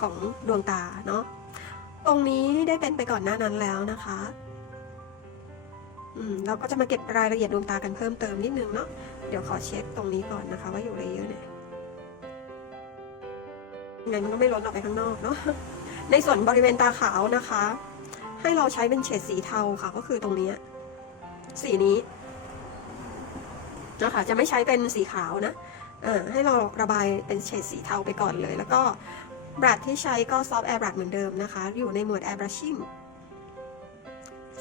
ของดวงตาเนาะตรงนี้ได้เป็นไปก่อนหน้านั้นแล้วนะคะอืมเราก็จะมาเก็บรายละเอียดดวงตากันเพิ่มเติมนิดนึงเนาะเดี๋ยวขอเช็คตรงนี้ก่อนนะคะ ว่าอยู่เลเยอร์ไหนงั้นมันก็ไม่ล้นออกไปข้างนอกเนาะในส่วนบริเวณตาขาวนะคะ ให้เราใช้เป็นเฉดสีเทาค่ะ ก็คือตรงนี้สีนี้นะคะจะไม่ใช้เป็นสีขาวนะอ่าให้เราระบายเป็นเฉดสีเทาไปก่อนเลย แล้วก็ บรัดที่ใช้ก็ซอฟต์แอร์บรัดเหมือนเดิมนะคะ อยู่ในหมวดแอร์บรัชชิ่ง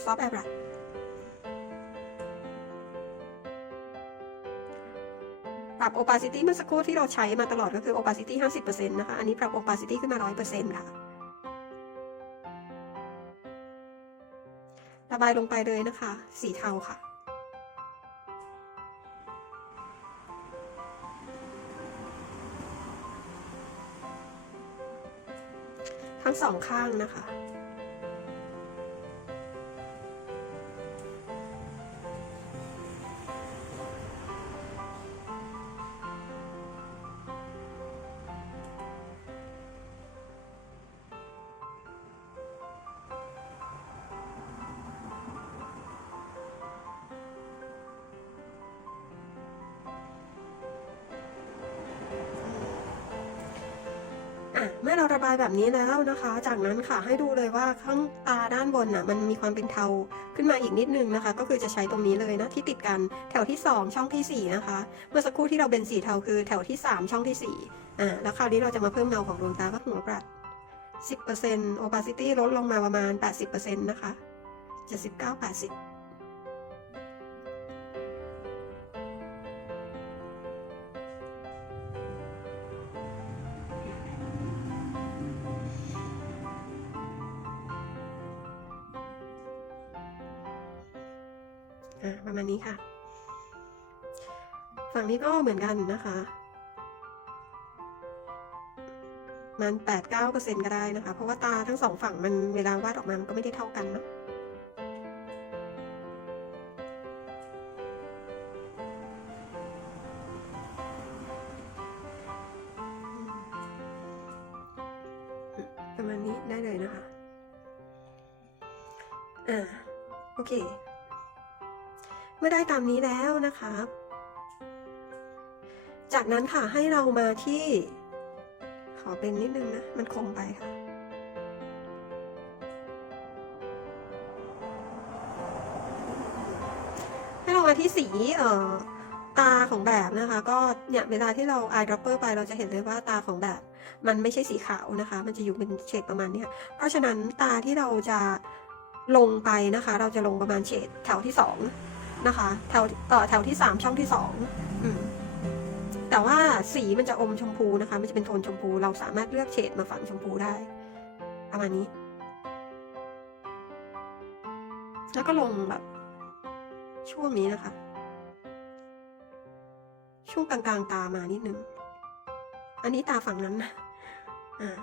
ซอฟต์แอร์บรัดปรับ opacity เมื่อสักครู่ที่เราใช้มาตลอดก็คือ opacity 50%นะคะ อันนี้ปรับ opacity ขึ้นมา 100%ค่ะ ระบายลงไปเลยนะคะ สีเทาค่ะ ทั้งสองข้างนะคะ แบบนี้แล้วนะคะ จากนั้นค่ะให้ดูเลยว่าข้างตาด้านบนน่ะมันมีความเป็นเทาขึ้นมาอีกนิดนึงนะคะ ก็คือจะใช้ตรงนี้เลยนะที่ติดกันแถวที่ 2 ช่องทีสี่ 4 นะคะ เมื่อสักครู่ที่เราเป็นสีเทาคือแถวที่ 3 ช่องที่4อ่าแล้วคราวนี้เราจะมาเพิ่มเงาของดวงตาก็หัวปรัด10% opacity ลดลงมาประมาณ 80%นะคะ79 80 ค่ะ ฝั่งนี้ก็เหมือนกันนะคะมันแปดเก้าเปอร์เซ็นก็ได้นะคะ เพราะว่าตาทั้งสองฝั่งมันเวลาวาดออกมามันก็ไม่ได้เท่ากันเนาะประมาณนี้ได้เลยนะคะ อ่า โอเค เมื่อได้ตามนี้แล้วนะคะ จากนั้นค่ะให้เรามาที่ ขอเป็นนิดนึงนะ มันคมไปค่ะให้เรามาที่สีเอ่อตาของแบบนะคะ ก็เนี่ยเวลาที่เรา eye dropper ไปเราจะเห็นเลยว่าตาของแบบ มันไม่ใช่สีขาวนะคะ มันจะอยู่เป็นเฉดประมาณเนี้ยเพราะฉะนั้นตาที่เราจะลงไปนะคะ เราจะลงประมาณเฉดแถวที่สอง นะคะ แถวเอ่อแถวที่สามช่องที่สองอืมแต่ว่าสีมันจะอมชมพูนะคะ มันจะเป็นโทนชมพู เราสามารถเลือกเฉดมาฝังชมพูได้ ประมาณนี้ แล้วก็ลงแบบ ช่วงนี้นะคะ ช่วงกลางๆตามานิดนึง อันนี้ตาฝั่งนั้นนะ อ่า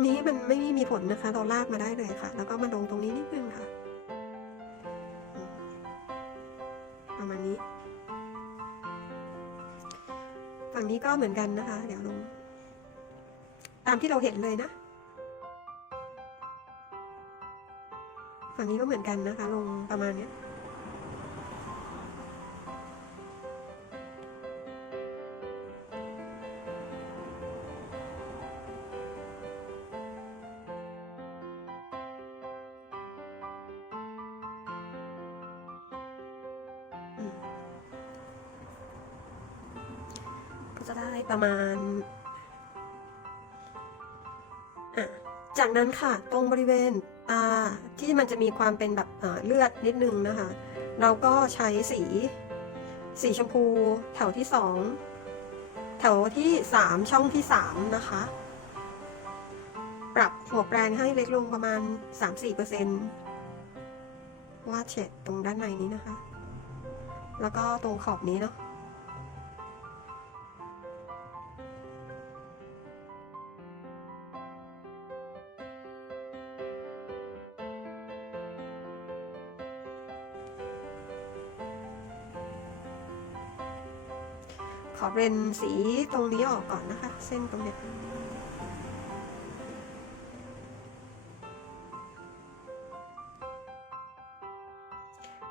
รงนี้มันไม่มีผลนะคะ เราลากมาได้เลยค่ะ แล้วก็มาลงตรงนี้นิดนึงค่ะประมาณนี้ ฝั่งนี้ก็เหมือนกันนะคะ เดี๋ยวลง ตามที่เราเห็นเลยนะ ฝั่งนี้ก็เหมือนกันนะคะ ลงประมาณเนี้ย จะได้ประมาณ จากนั้นค่ะตรงบริเวณตาที่มันจะมีความเป็นแบบเลือดนิดนึงนะคะ เราก็ใช้สี สีชมพู แถวที่สองแถวที่สามช่องที่สามนะคะ ปรับหัวแปรงให้เล็กลงประมาณ 3-4%วาดเฉดตรงด้านในนี้นะคะ แล้วก็ตรงขอบนี้เนาะ เป็นสีตรงนี้ออกก่อนนะคะ เส้นตรงนี้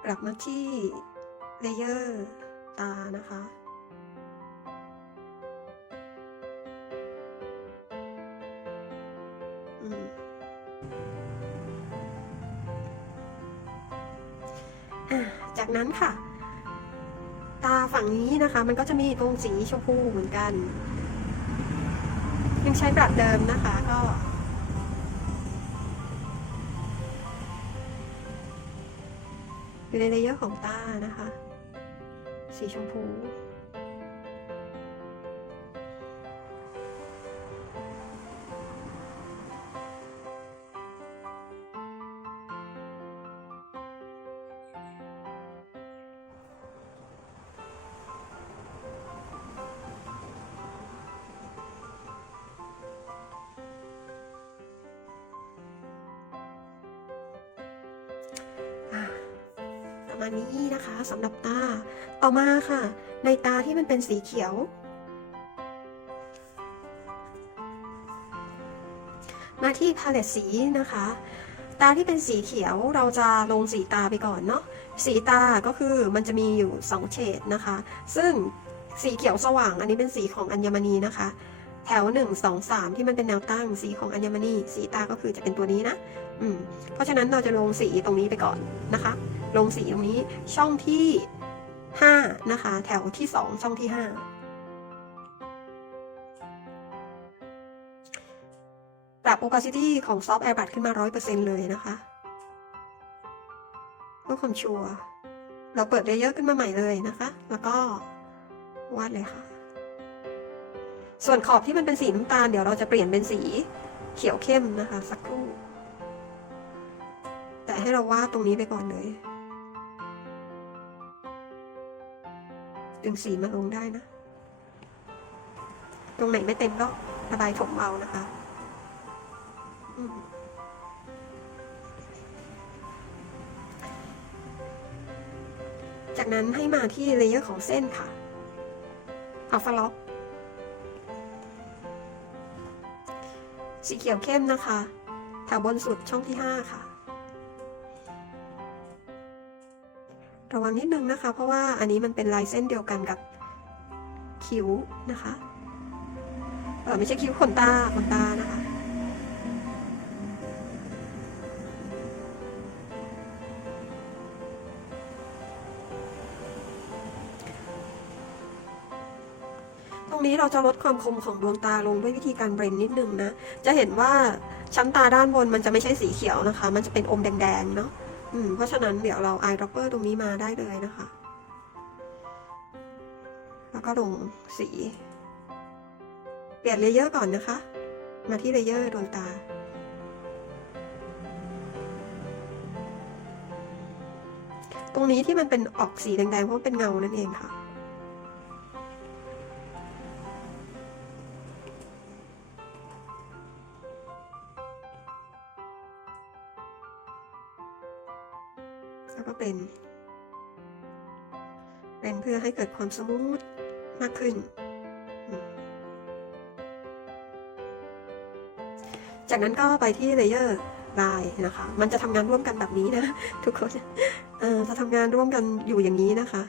กลับมาที่เลเยอร์ตานะคะ นะคะ มันก็จะมีตรงสีชมพูเหมือนกัน ยังใช้แบบเดิมนะคะก็อยู่ในเลเยอร์ของตานะคะ สีชมพู ณนี้นะคะสำหรับตา ต่อมาค่ะ ในตาที่มันเป็นสีเขียว มาที่พาเลตสีนะคะ ตาที่เป็นสีเขียวเราจะลงสีตาไปก่อนเนาะสีตาก็คือมันจะมีอยู่2เฉดนะคะ ซึ่งสีเขียวสว่าง อันนี้เป็นสีของอัญมณีนะคะ แถว 1 2 3 ที่มันเป็นแนวตั้งสีของอัญมณี สีตาก็คือจะเป็นตัวนี้นะ อืม เพราะฉะนั้นเราจะลงสีตรงนี้ไปก่อนนะคะ ลงสีตรงนี้ช่องที่ 5 นะคะ แถวที่ 2 ช่องที่ 5 ปรับ opacity ของ soft airbrush ขึ้นมา 100%เลยนะคะเพื่อความชัวร์เราเปิดเลเยอร์ขึ้นมาใหม่เลยนะคะ แล้วก็วาดเลยค่ะ ส่วนขอบที่มันเป็นสีน้ำตาล เดี๋ยวเราจะเปลี่ยนเป็นสีเขียวเข้มนะคะ สักครู่ แต่ให้เราวาดตรงนี้ไปก่อนเลย ดึงสีมาลงได้นะ ตรงไหนไม่เต็มก็ระบายถมเอานะคะจากนั้นให้มาที่เลเยอร์ของเส้นค่ะ เอาฟล็อกสีเขียวเข้มนะคะแถวบนสุดช่องที่ 5 ค่ะ ระวังนิดนึงนะคะ เพราะว่าอันนี้มันเป็นลายเส้นเดียวกันกับคิ้วนะคะเออไม่ใช่คิ้วขนตาขนตานะคะตรงนี้เราจะลดความคมของดวงตาลงด้วยวิธีการเบรนนิดนึงนะ จะเห็นว่าชั้นตาด้านบนมันจะไม่ใช่สีเขียวนะคะ มันจะเป็นอมแดงๆเนาะ อืมเพราะฉะนั้นเดี๋ยวเราอายดรอปเปอร์ตรงนี้มาได้เลยนะคะ แล้วก็ลงสี เปลี่ยนเลเยอร์ก่อนนะคะ มาที่เลเยอร์ดวงตา ตรงนี้ที่มันเป็นออกสีแดงๆเพราะมันเป็นเงานั่นเองค่ะ แล้วก็เป็น เป็นเพื่อให้เกิดความสมูทมากขึ้น จากนั้นก็ไปที่เลเยอร์ลายนะคะ มันจะทำงานร่วมกันแบบนี้นะ ทุกคนจะทำงานร่วมกันอยู่อย่างนี้นะคะ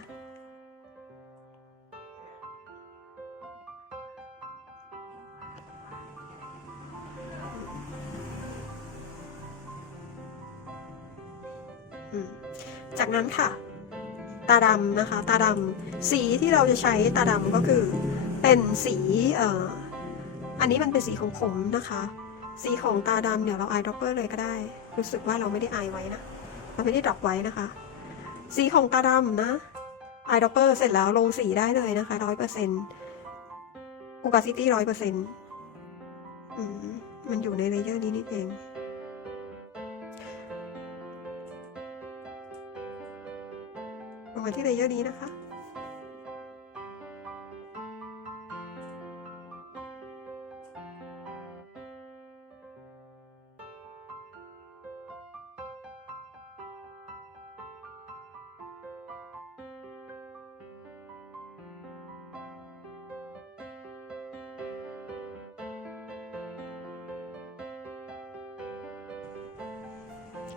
นั้นค่ะ ตาดำนะคะ ตาดำสีที่เราจะใช้ตาดำก็คือเป็นสีเอ่ออันนี้มันเป็นสีของผมนะคะ สีของตาดำเดี๋ยวเราอายดรอปเปอร์เลยก็ได้ รู้สึกว่าเราไม่ได้อายไว้นะเราไม่ได้ดรอปไว้นะคะ สีของตาดำนะอายดรอปเปอร์เสร็จแล้วลงสีได้เลยนะคะร้อยเปอร์เซ็นต์โอกาซิตี้ร้อยเปอร์เซ็นต์มันอยู่ในเลเยอร์นี้นิดเอง มาที่เลเยอร์นี้นะคะ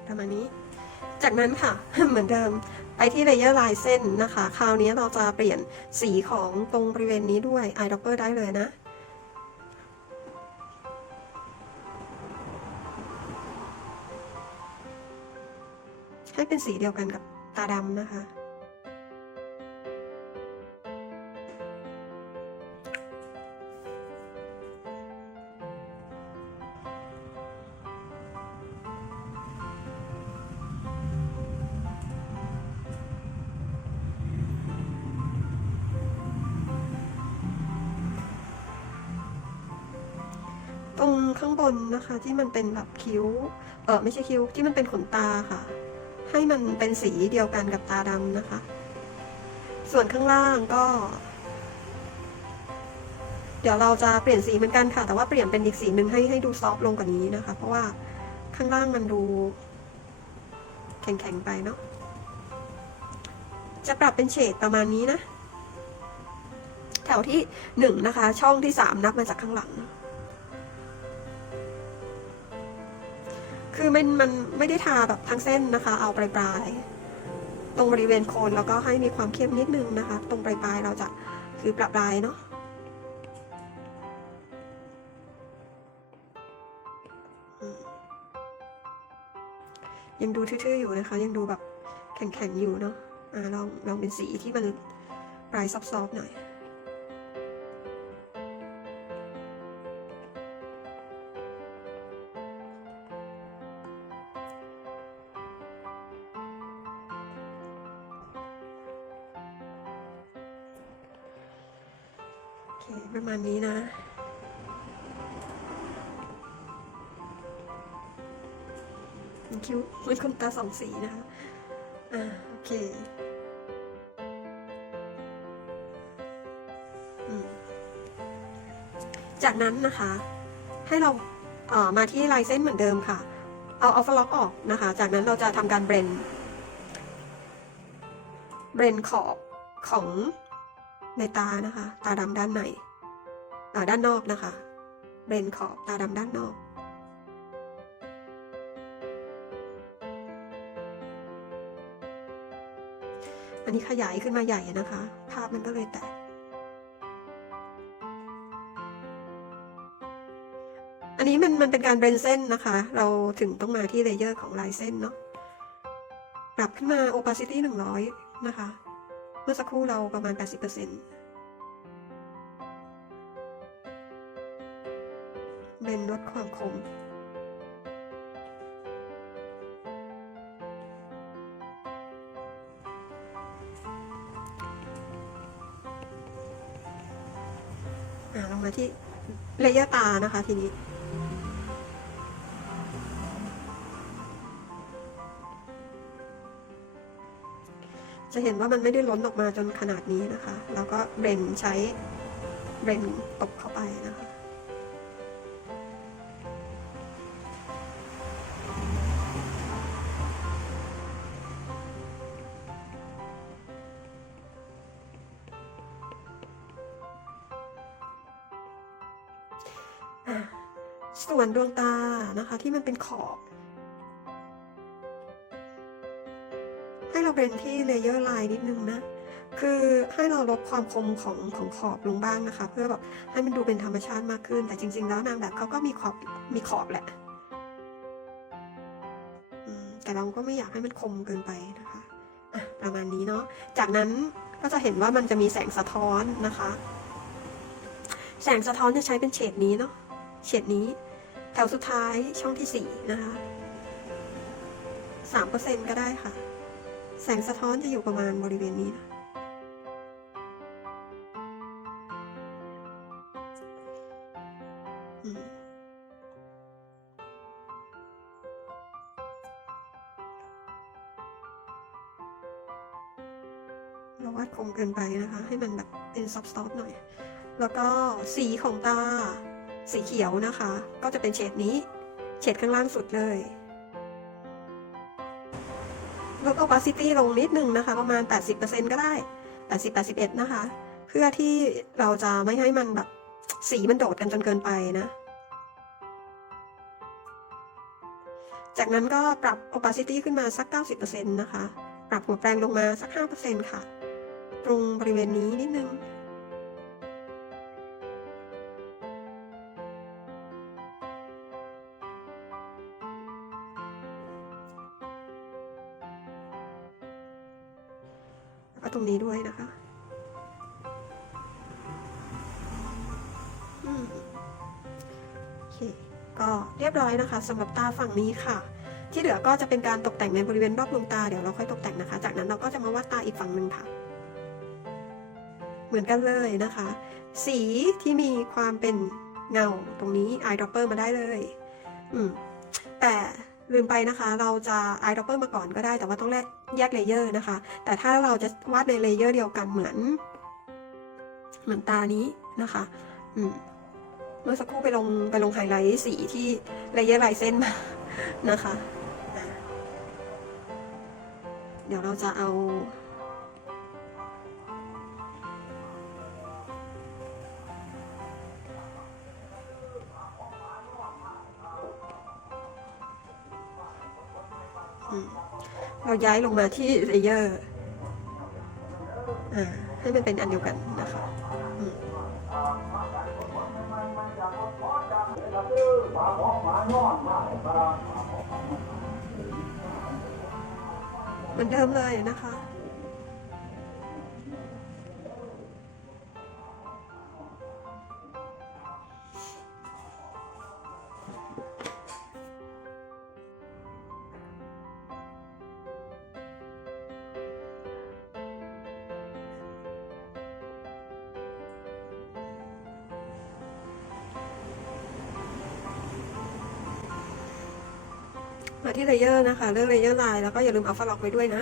ประมาณนี้ จากนั้นค่ะ เหมือนเดิม ที่เลเยอร์ลายเส้นนะคะ คราวนี้เราจะเปลี่ยนสีของตรงบริเวณนี้ด้วยไอด็อกเกอร์ได้เลยนะให้เป็นสีเดียวกันกับตาดำนะคะ นะคะ ที่มันเป็นแบบคิ้ว เออไม่ใช่คิ้วที่มันเป็นขนตาค่ะ ให้มันเป็นสีเดียวกันกับตาดำนะคะ ส่วนข้างล่างก็ เดี๋ยวเราจะเปลี่ยนสีเหมือนกันค่ะ แต่ว่าเปลี่ยนเป็นอีกสีหนึ่งให้ให้ดูซอฟต์ลงกว่านี้นะคะ เพราะว่าข้างล่างมันดู แข็งๆไปเนาะจะปรับเป็นเฉดประมาณนี้นะ แถวที่หนึ่งนะคะ ช่องที่สามนับมาจากข้างหลัง คือมันมันไม่ได้ทาแบบทั้งเส้นนะคะ เอาปลายปลายๆตรงบริเวณโคนแล้วก็ให้มีความเข้มนิดนึงนะคะ ตรงปลายปลายๆเราจะคือปรับลายเนาะยังดูทื่อๆอยู่นะคะ ยังดูแบบแข็งๆอยู่เนาะอ่าลองลองเป็นสีที่มันปลายซอฟๆหน่อย มันคิ้วมันคนตาสองสีนะคะ อ่า โอเคจากนั้นนะคะ ให้เราเอ่อมาที่ลายเส้นเหมือนเดิมค่ะ เอาอัลฟาล็อกออกนะคะ จากนั้นเราจะทำการเบรนเบรนขอบของในตานะคะ ตาดำด้านในอ่าด้านนอกนะคะ เบรนขอบตาดำด้านนอก นนี้ขยายขึ้นมาใหญ่นะคะ ภาพมันก็เลยแตก อันนี้มันมันเป็นการเบรนเส้นนะคะ เราถึงต้องมาที่เลเยอร์ของลายเส้นเนาะ ปรับขึ้นมา opacity 100 นะคะ เมื่อสักครู่เราประมาณ 80%เบนลดความคม ที่เลเยอร์ตานะคะทีนี้ จะเห็นว่ามันไม่ได้ล้นออกมาจนขนาดนี้นะคะ แล้วก็เบรนใช้เบรนตบ ส่วนดวงตานะคะที่มันเป็นขอบ ให้เราเบรนที่เลเยอร์ไลน์นิดนึงนะ คือให้เราลดความคมของของขอบลงบ้างนะคะ เพื่อแบบให้มันดูเป็นธรรมชาติมากขึ้น แต่จริง ๆ แล้วนางแบบเขาก็มีขอบมีขอบแหละแต่เราก็ไม่อยากให้มันคมเกินไปนะคะะประมาณนี้เนาะ จากนั้นก็จะเห็นว่ามันจะมีแสงสะท้อนนะคะ แสงสะท้อนจะใช้เป็นเฉดนี้เนาะ เฉดนี้ แถวสุดท้ายช่องที่สี่นะคะสามเปอร์เซ็นก็ได้ค่ะ แสงสะท้อนจะอยู่ประมาณบริเวณนี้นะเราวาดคมเกินไปนะคะ ให้มันแบบเป็นซอฟต์ๆหน่อย แล้วก็สีของตา สีเขียวนะคะ ก็จะเป็นเฉดนี้เฉดข้างล่างสุดเลยลด opacity ลงนิดนึงนะคะ ประมาณ 80%ก็ได้ 80-81 นะคะ เพื่อที่เราจะไม่ให้มันแบบสีมันโดดกันจนเกินไปนะ จากนั้นก็ปรับ opacity ขึ้นมาสัก 90%นะคะ ปรับหัวแปรงลงมาสัก 5%ค่ะตรงบริเวณนี้นิดนึง นี้ด้วยนะคะโอเคก็เรียบร้อยนะคะสำหรับตาฝั่งนี้ค่ะ ที่เหลือก็จะเป็นการตกแต่งในบริเวณรอบดวงตาเดี๋ยวเราค่อยตกแต่งนะคะ จากนั้นเราก็จะมาวาดตาอีกฝั่งหนึ่งค่ะ เหมือนกันเลยนะคะ สีที่มีความเป็นเงาตรงนี้ eyedropper มาได้เลย อืมแต่ลืมไปนะคะ เราจะ eyedropper มาก่อนก็ได้แต่ว่าต้องแยก แยกเลเยอร์นะคะ แต่ถ้าเราจะวาดในเลเยอร์เดียวกันเหมือน เหมือนตานี้นะคะอืมเมื่อสักครู่ไปลงไปลงไฮไลท์สีที่เลเยอร์ลายเส้นมานะคะอะเดี๋ยวเราจะเอา เราย้ายลงมาที่เลเยอร์ให้มันเป็นอันเดียวกันนะคะมเหมือนเดิมเลยนะคะ เลเยอร์นะคะ เลือกเลเยอร์ลายแล้วก็อย่าลืมเอาฟล็อกไว้ด้วยนะ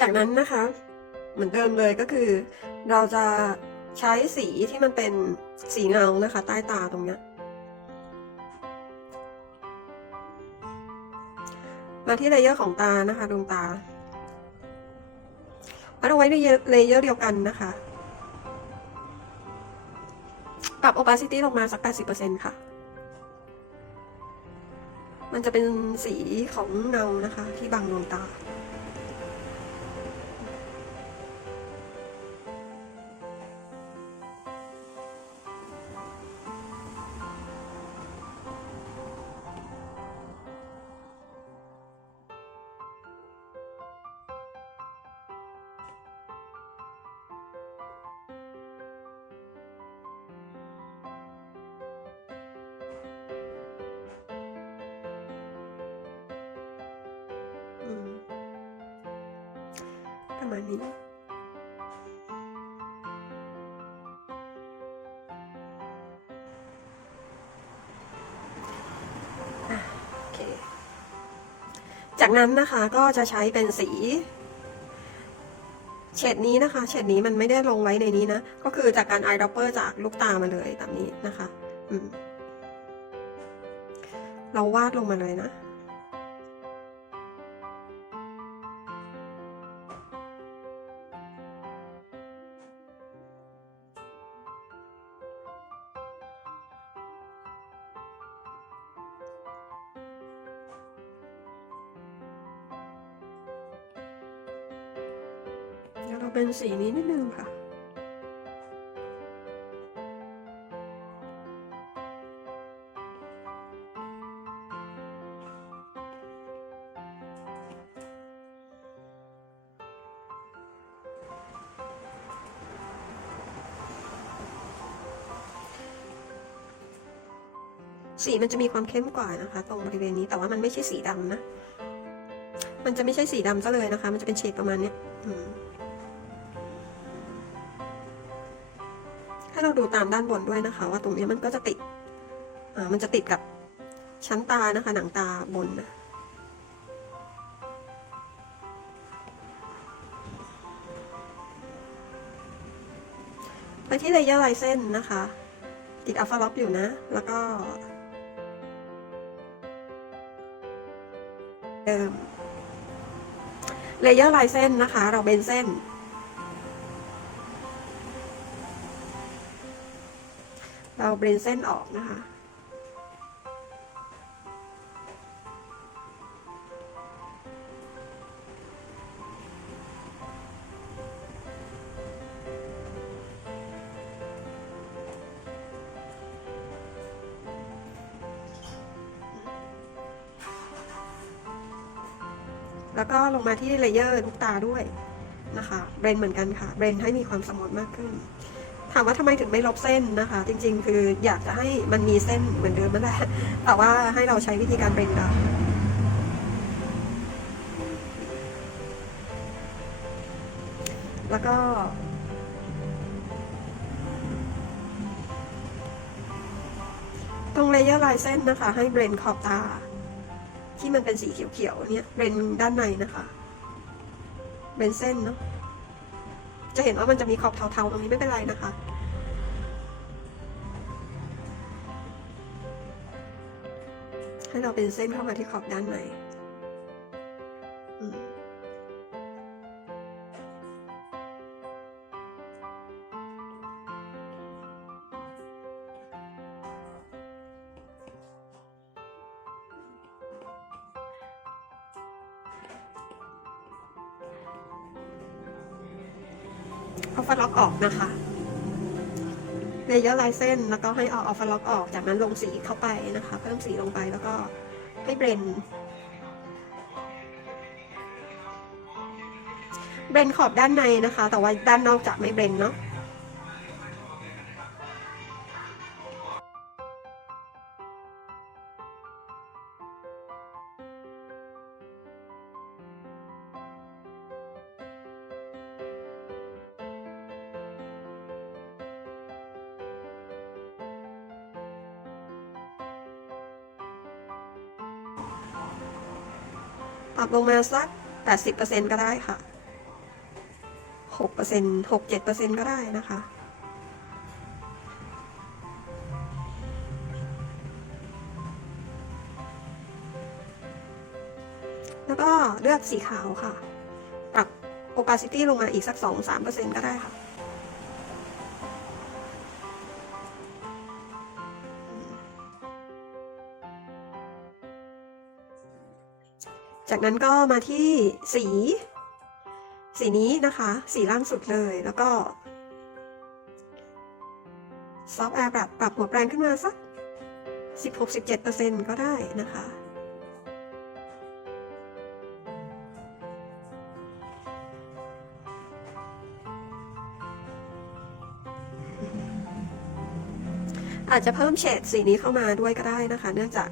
จากนั้นนะคะ เหมือนเดิมเลยก็คือ เราจะใช้สีที่มันเป็นสีเงานะคะ ใต้ตาตรงเนี้ยมาที่เลเยอร์ของตานะคะดวงตาเอาไว้ในเลเยอร์เดียวกันนะคะ ปรับ opacity ลงมาสัก 80%ค่ะ มันจะเป็นสีของเงานะคะ ที่บังดวงตา นั้นนะคะก็จะใช้เป็นสี เฉดนี้นะคะ เฉดนี้มันไม่ได้ลงไว้ในนี้นะ ก็คือจากการไอดอปเปอร์จากลูกตามาเลยแบบนี้นะคะ เราวาดลงมาเลยนะ สีนี้นิดนึงค่ะ สีมันจะมีความเข้มกว่านะคะ ตรงบริเวณนี้แต่ว่ามันไม่ใช่สีดำนะ มันจะไม่ใช่สีดำซะเลยนะคะ มันจะเป็นเฉดประมาณเนี้ย อืม ถ้าเราดูตามด้านบนด้วยนะคะ ว่าตรงนี้มันก็จะติดมันจะติดกับชั้นตานะคะ หนังตาบนนะไปที่เลเยอร์ลายเส้นนะคะ ติดอัลฟาล็อกอยู่นะ แล้วก็เดิมเลเยอร์ลายเส้นนะคะ เราเบนเส้น เราเบรนเส้นออกนะคะ แล้วก็ลงมาที่เลเยอร์ลูกตาด้วยนะคะ เบรนเหมือนกันค่ะ เบรนให้มีความสมูทมากขึ้น ถามว่าทำไมถึงไม่ลบเส้นนะคะ จริง ๆ คืออยากจะให้มันมีเส้นเหมือนเดิมนั่นแหละแต่ว่าให้เราใช้วิธีการเบรนเอาแล้วก็ตรงเลเยอร์ลายเส้นนะคะ ให้เบรนขอบตา ที่มันเป็นสีเขียวๆเนี่ยเบรนด้านในนะคะ เบรนเส้นเนาะ จะเห็นว่ามันจะมีขอบเทาๆตรงนี้ไม่เป็นไรนะคะให้เราเป็นเส้นเข้ามาที่ขอบด้านใน นะคะเลเยอร์ลายเส้นแล้วก็ให้เอาออฟล็อกออก จากนั้นลงสีเข้าไปนะคะ เพิ่มสีลงไปแล้วก็ให้เบรนเบรนขอบด้านในนะคะ แต่ว่าด้านนอกจะไม่เบรนเนาะ บลงมาสัก 80%ก็ได้ค่ะ 6% 6-7%ก็ได้นะคะ แล้วก็เลือกสีขาวค่ะ ปรับ opacity ลงมาอีกสัก 2-3%ก็ได้ค่ะ จากนั้นก็มาที่สี สีนี้นะคะ สีล่างสุดเลยแล้วก็ซอฟต์แอร์ปรับปรับหัวแปรงขึ้นมาสัก 16-17%ก็ได้นะคะ อาจจะเพิ่มเฉดสีนี้เข้ามาด้วยก็ได้นะคะ เนื่องจาก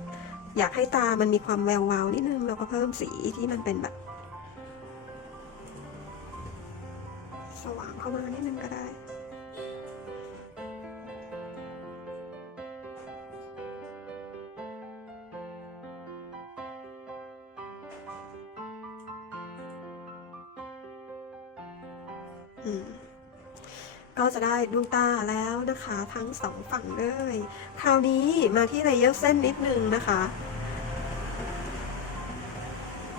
อยากให้ตามันมีความแวววาวนิดนึงแล้วก็เพิ่มสีที่มันเป็นแบบ สว่างเข้ามานิดนึงก็ได้อืมก็จะได้ดวงตาแล้ว นะคะ ทั้งสองฝั่งเลย คราวนี้มาที่เลเยอร์เส้นนิดนึงนะคะ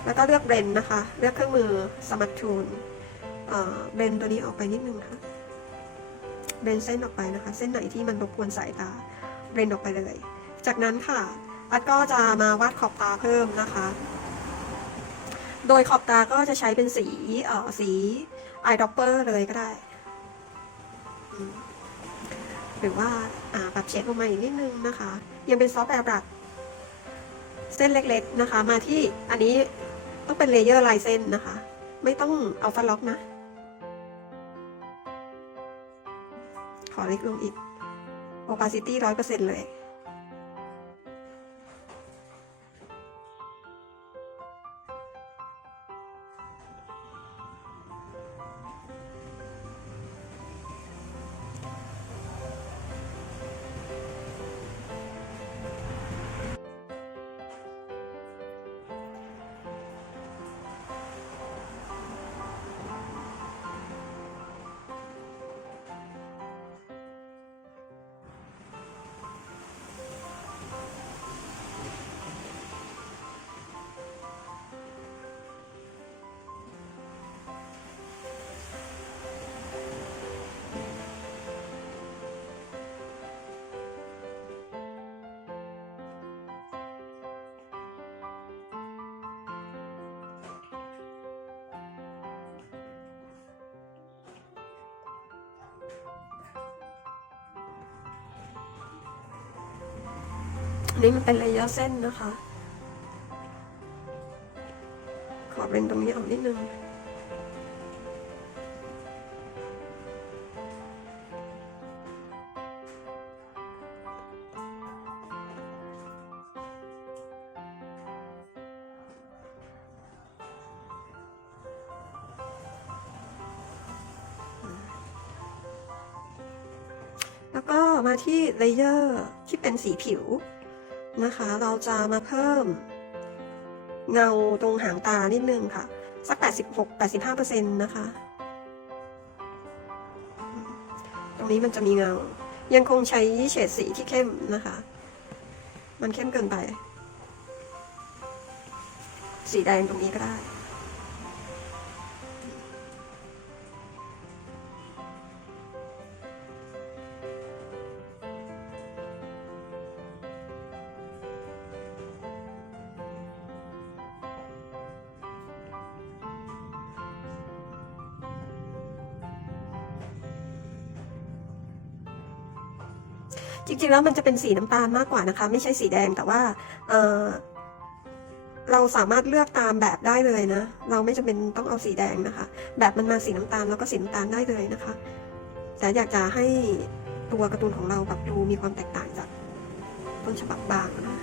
แล้วก็เลือกเบรนนะคะ เลือกเครื่องมือสมัตทูนเบรนตัวนี้ออกไปนิดนึงค่ะเบรนเส้นออกไปนะคะ เส้นไหนที่มันรบกวนสายตาเบรนออกไปเลย จากนั้นค่ะอัดก็จะมาวาดขอบตาเพิ่มนะคะ โดยขอบตาก็จะใช้เป็นสีเอ่อสีอายดอปเปอร์เลยก็ได้ หรือว่าอ่าปรับเชดลงมาอีกนิดนึงนะคะ ยังเป็นซอฟต์แวร์บรัดเส้นเล็กๆนะคะ มาที่อันนี้ต้องเป็นเลเยอร์ลายเส้นนะคะ ไม่ต้องเอาฟันล็อกนะ ขอเล็กลงอีก opacity ร้อยเปอร์เซ็นต์เลย นนี้มันเป็นเลเยอร์เส้นนะคะ ขอเป็นตรงนี้ออกนิดนึงแล้วก็มาที่เลเยอร์ที่เป็นสีผิว นะคะ เราจะมาเพิ่ม เงาตรงหางตานิดนึงค่ะ สัก 86-85%นะคะ ตรงนี้มันจะมีเงา ยังคงใช้เฉดสีที่เข้มนะคะ มันเข้มเกินไป สีแดงตรงนี้ก็ได้ จริงๆแล้วมันจะเป็นสีน้ำตาลมากกว่านะคะ ไม่ใช่สีแดงแต่ว่าเออเราสามารถเลือกตามแบบได้เลยนะ เราไม่จำเป็นต้องเอาสีแดงนะคะ แบบมันมาสีน้ำตาลแล้วก็สีน้ำตาลได้เลยนะคะ แต่อยากจะให้ตัวการ์ตูนของเราแบบดูมีความแตกต่างจากต้นฉบับบางนะ